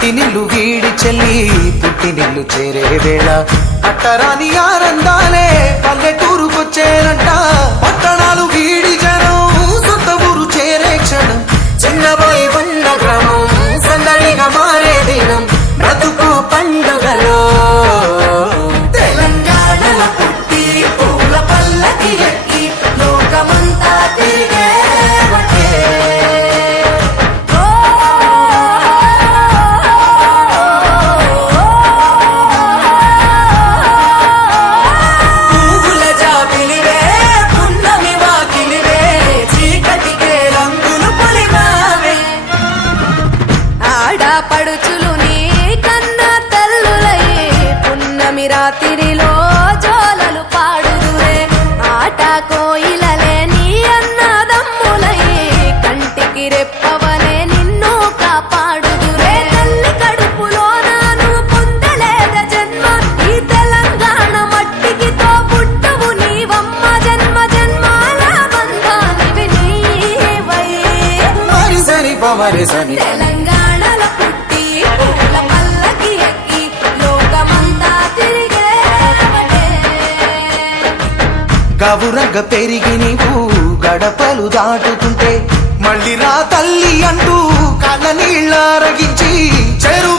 మట్టినిల్లు వీడి చెల్లి పుట్టినిల్లు చేరే వేళ పట్టరాని ఆనందాలే పల్లెటూరుకొచ్చేనంట. పట్టణాలు వీడి జనం సొంత ఊరు చేరే క్షణం చిన్నబోయి ఉన్న గ్రామం సందడిగా మారే దినం బ్రతుకు పండుగలో తెలంగాణల పుట్టి పూల పల్లకి ఎక్కి లోకమంతా తిరిగే పడుచులు నీ కన్నా తల్లులయ్యే పున్నమి రాత్రిలో జోలలు పాడుదురే ఆట కోయిలలే నీ అన్నదమ్ములయ్యే కంటికి రెప్పవలే నిన్ను కాపాడుదురే తల్లి కడుపులో నాను పొందలేద జన్మ ఈ తెలంగాణ మట్టికి తో పుట్టవు నీవమ్మ జన్మ జన్మాల బంధానివి నీవై మరిసని పమరిసని తెలంగాణల పుట్టి పూల పల్లకి ఎక్కి లోకమంతా తిరిగేవటే గవురగ పెరిగి నీవు గడపలు దాటుతుంటే మళ్ళీ రా తల్లి అంటూ కళ్ళ నీళ్ళ రగించి చెరువు